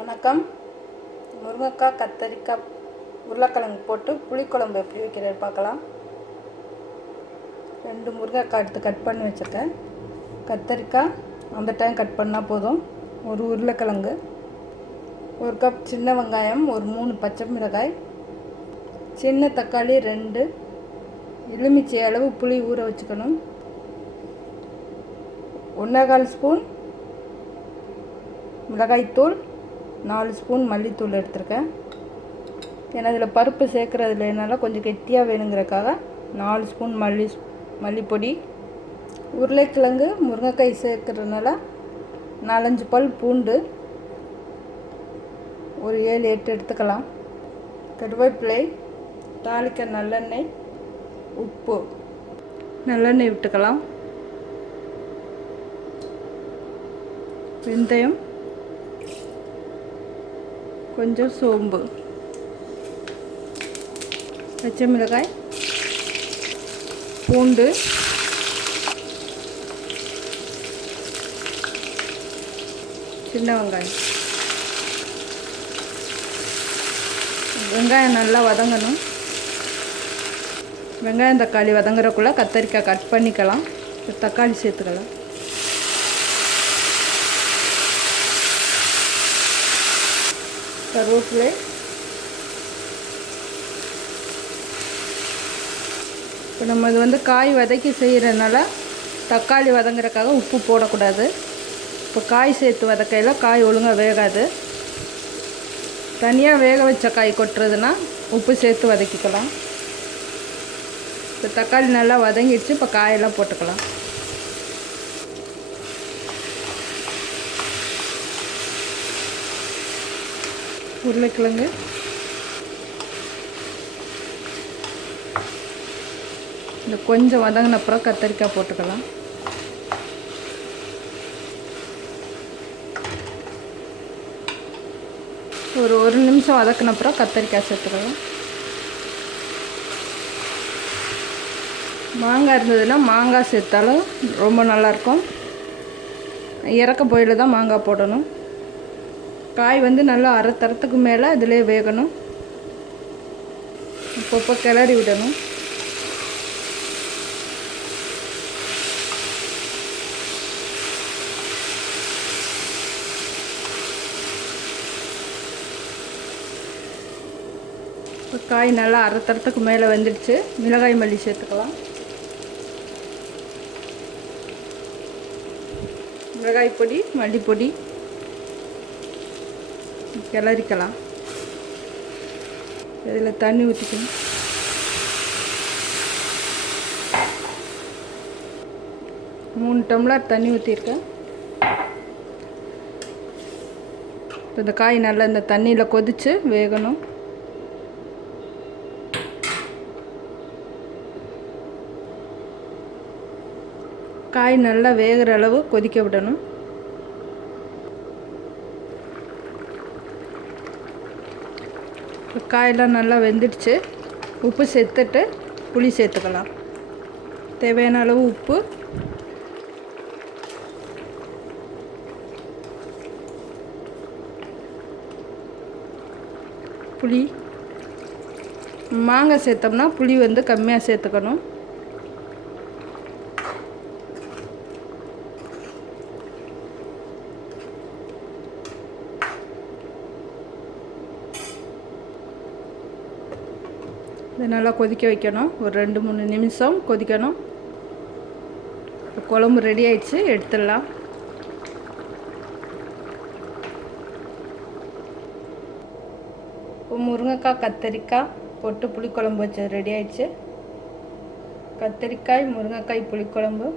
வணக்கம். முருங்கைக்காய் கத்தரிக்காய் உருளைக்கிழங்கு போட்டு புளிக்குழம்பு எப்படி வைக்கிறது பார்க்கலாம். ரெண்டு முருங்கைக்காய் எடுத்து கட் பண்ணி வச்சுருக்கேன். கத்தரிக்காய் அந்த டைம் கட் பண்ணால் போதும். ஒரு உருளைக்கிழங்கு ஒரு கப் சின்ன வெங்காயம் ஒரு மூணு பச்சை மிளகாய் சின்ன தக்காளி ரெண்டு எலுமிச்சை அளவு புளி ஊற வச்சுக்கணும். ஒன்றேகால் ஸ்பூன் மிளகாய்த்தூள் நாலு ஸ்பூன் மல்லித்தூள் எடுத்திருக்கேன். ஏன்னா இதில் பருப்பு சேர்க்குறதுலனால கொஞ்சம் கெட்டியாக வேணுங்கிறக்காக நாலு ஸ்பூன் மல்லி மல்லிப்பொடி உருளைக்கிழங்கு முருங்கைக்காய் சேர்க்குறதுனால நாலஞ்சு பல் பூண்டு ஒரு ஏழு எட்டு எடுத்துக்கலாம். கருவேப்பிலை தாளிக்க நல்லெண்ணெய் உப்பு நல்லெண்ணெய் விட்டுக்கலாம். வெந்தயம் கொஞ்சம் சோம்பு. பச்சை மிளகாய் பூண்டு சின்ன வெங்காயம். வெங்காயம் நல்லா வதங்கணும். வெங்காயம் தக்காளி வதங்குறக்குள்ளே கத்தரிக்காய் கட் பண்ணிக்கலாம். தக்காளி சேர்த்துக்கலாம். கருவேப்பிலை இப்போ நம்ம இது வந்து காய் வதக்கி செய்கிறதுனால தக்காளி வதங்குறதுக்காக உப்பு போடக்கூடாது. இப்போ காய் சேர்த்து வதக்கையில் காய் ஒழுங்காக வேகாது. தனியாக வேக வச்ச காய் கொட்டுறதுனா உப்பு சேர்த்து வதக்கிக்கலாம். இப்போ தக்காளி நல்லா வதங்கிடுச்சு இப்போ காயெல்லாம் போட்டுக்கலாம். உருளைக்கிழங்கு. இந்த கொஞ்சம் வதங்கினப்புறம் கத்தரிக்காய் போட்டுக்கலாம். ஒரு ஒரு நிமிஷம் வதக்கினப்புறம் கத்தரிக்காய் சேர்த்துக்கலாம். மாங்காய் இருந்ததுன்னா மாங்காய் சேர்த்தாலும் ரொம்ப நல்லாயிருக்கும். இறக்க போயில் தான் மாங்காய் போடணும். காய் வந்து நல்லா அரை தரத்துக்கு மேலே அதிலே வேகணும். அப்பப்போ கிளறி விடணும். இப்போ காய் நல்லா அரை தரத்துக்கு மேலே வந்துடுச்சு. மிளகாய் மல்லி சேர்த்துக்கலாம். மிளகாய் பொடி மல்லிப்பொடி. கிளறிக்கலாம். இதில் தண்ணி ஊற்றிக்கணும். மூணு டம்ளர் தண்ணி ஊற்றிருக்கேன். இந்த காய் நல்லா இந்த தண்ணியில் கொதித்து வேகணும். காய் நல்லா வேகிற அளவு கொதிக்க விடணும். காயெல்லாம் நல்லா வெந்துடுச்சு. உப்பு சேர்த்துட்டு புளி சேர்த்துக்கலாம். தேவையான அளவு உப்பு. புளி. மாங்காய் சேர்த்தோம்னா புளி வந்து கம்மியாக சேர்த்துக்கணும். இதை நல்லா கொதிக்க வைக்கணும். ஒரு ரெண்டு மூணு நிமிஷம் கொதிக்கணும். இப்போ குழம்பு ரெடி ஆயிடுச்சு. எடுத்துடலாம். இப்போ முருங்கைக்காய் கத்தரிக்காய் போட்டு புளிக்குழம்பு வச்சு ரெடி ஆயிடுச்சு. கத்தரிக்காய் முருங்கைக்காய் புளிக்குழம்பு.